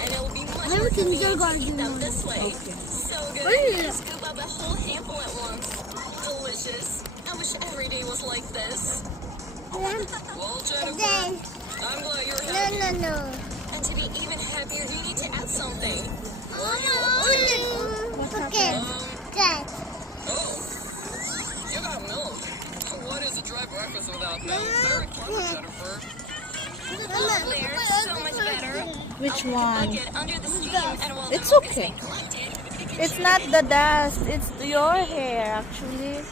And it will be much I'm more convenient to kindergarten eat them one. this way. Okay. So good. Really? You scoop up a whole handful at once. Delicious. I wish every day was like this. Well, Jennifer, Then, I'm glad you're happy. no. And to be even happier, you need to add something. Okay, that. Oh, you got milk. What is a dry breakfast without milk? Very clever, Jennifer. Oh, there's so much better. Which I'll one? put the bucket under the steam, and while It's the milk is okay. being collected, It's not the dust. It's your hair, actually.